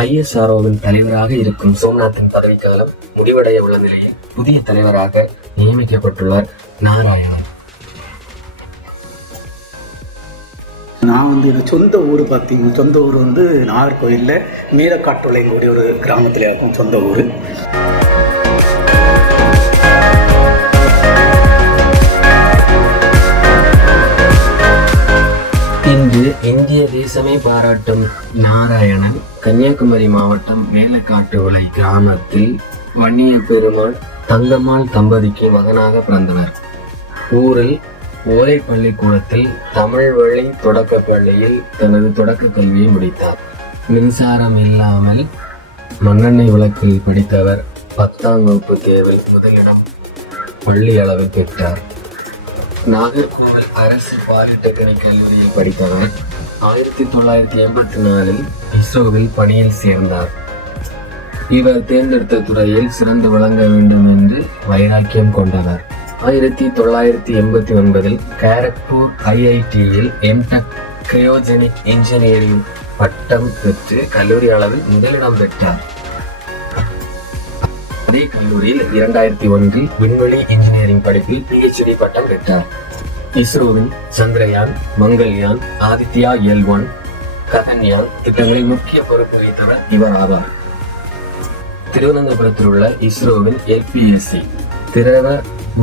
ISROவின் தலைவராக இருக்கும் சோம்நாத்தின் பதவிக்காலம் முடிவடைய உள்ள நிலையில் புதிய தலைவராக நியமிக்கப்பட்டுள்ளார் நாராயணன். நான் என் சொந்த ஊர் பார்த்தீங்கன்னா, சொந்த ஊர் நாகர்கோவிலில் மீரக்காட்டுளைங்கூடிய ஒரு கிராமத்தில் இருக்கும் சொந்த ஊர். இன்று இந்திய தேசமே பாராட்டும் நாராயணன் கன்னியாகுமரி மாவட்டம் மேலக்காட்டுளை கிராமத்தில் வன்னிய பெருமாள் தங்கம்மாள் தம்பதிக்கு மகனாக பிறந்தனர். ஊரில் ஓலை பள்ளிக்கூடத்தில் தமிழ் வழி தொடக்க பள்ளியில் தனது தொடக்க கல்வியை முடித்தார். மின்சாரம் இல்லாமல் மண்ணெண்ணெய் விளக்கில் படித்தவர் 10ஆம் வகுப்பு தேர்வில் முதலிடம் பள்ளி அளவில் பெற்றார். நாகர்கோவில் அரசு பாலிடெக்னிக் கல்லூரியில் படித்தவர் 1984 இஸ்ரோவில் பணியில் சேர்ந்தார். இவர் தேர்ந்தெடுத்த துறையில் சிறந்து விளங்க வேண்டும் என்று வைராக்கியம் கொண்டவர். 1989 காரக்பூர் IITயில் எம்டெக் கிரையோஜெனிக் இன்ஜினியரிங் பட்டம் பெற்று கல்லூரி அளவில் முதலிடம் பெற்றார். அதே கல்லூரியில் 2001 விண்வெளி இன்ஜினியரிங் படிப்பில் PhD பட்டம் பெற்றார். இஸ்ரோவின் சந்திரயான், மங்கள்யான், ஆதித்யா L1, ககன்யான் திட்டங்களில் முக்கிய பொறுப்பு வகித்தவர் இவர் ஆவார். திருவனந்தபுரத்தில் உள்ள இஸ்ரோவின் LPSC திரவ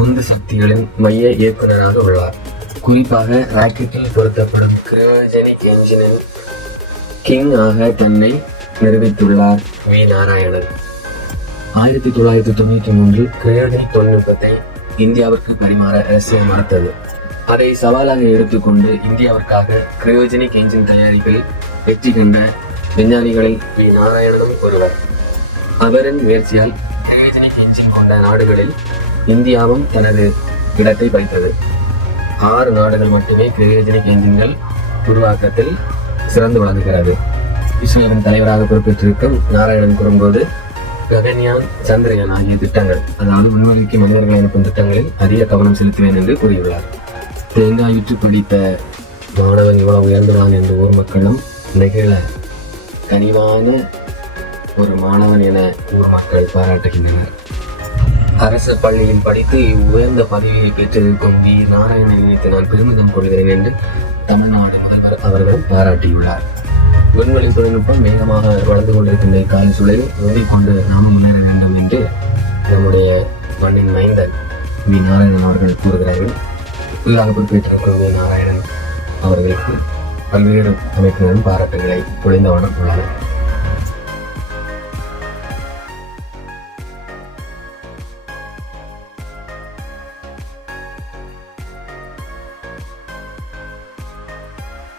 உந்து சக்திகளின் மைய இயக்குநராக உள்ளார். குறிப்பாக ராக்கெட்டில் பொருத்தப்படும் கிரையோஜெனிக் என்ஜினின் கிங் ஆக தன்னை நிரூபித்துள்ளார் வி. நாராயணன். 1993 கிரையோஜெனிக் தொழில்நுட்பத்தை இந்தியாவிற்கு பரிமாற ரஷ்யா மறுத்தது. அதை சவாலாக எடுத்துக்கொண்டு இந்தியாவிற்காக கிரையோஜெனிக் என்ஜின் தயாரிப்பில் வெற்றி கண்ட விஞ்ஞானிகளில் வி. நாராயணனும் ஒருவர். அவரின் முயற்சியால் கிரையோஜெனிக் என்ஜின் கொண்ட நாடுகளில் இந்தியாவும் தனது இடத்தை வைத்தது. 6 நாடுகள் மட்டுமே கிரையோஜெனிக் என்ஜின்கள் உருவாக்கத்தில் சிறந்து விளங்குகிறது. இஸ்ரோவின் தலைவராக பொறுப்பேற்றிருக்கும் நாராயணன் கூறும்போது, ககன்யான், சந்திரயான் ஆகிய திட்டங்கள், அதாவது விண்வெளிக்கு மனிதர்களை அனுப்பும் திட்டங்களில் அதிக கவனம் செலுத்துவேன் என்று கூறியுள்ளார். தேங்காய் விற்று படித்த மாணவன் இவ்வளவு உயர்ந்துள்ளான் என்று ஊர் மக்களும் நெகிழ கனிவான ஒரு மாணவன் என ஊர் மக்கள் பாராட்டுகின்றனர். அரசு பள்ளியில் படித்து உயர்ந்த பதவியை பெற்றிருக்கும் வி. நாராயணன் நினைத்து நான் பெருமிதம் கொள்கிறேன் என்று தமிழ்நாடு முதல்வர் அவர்களும் பாராட்டியுள்ளார். விண்வெளி தொழில்நுட்பம் வேகமாக வளர்ந்து கொண்டிருக்கின்ற கால சூழலில் உறுதிக்கொண்டு நாமும் முன்னேற வேண்டும் என்று நம்முடைய மண்ணின் மைந்தன் வி. நாராயணன் அவர்கள் கூறுகிறார்கள். புதிதாக பொறுப்பேற்றிருக்கும் வி. நாராயணன் அவர்களுக்கு பல்வேறு அமைப்பினரும் பாராட்டுகளை பொழிந்தவண்ணம் உள்ளனர்.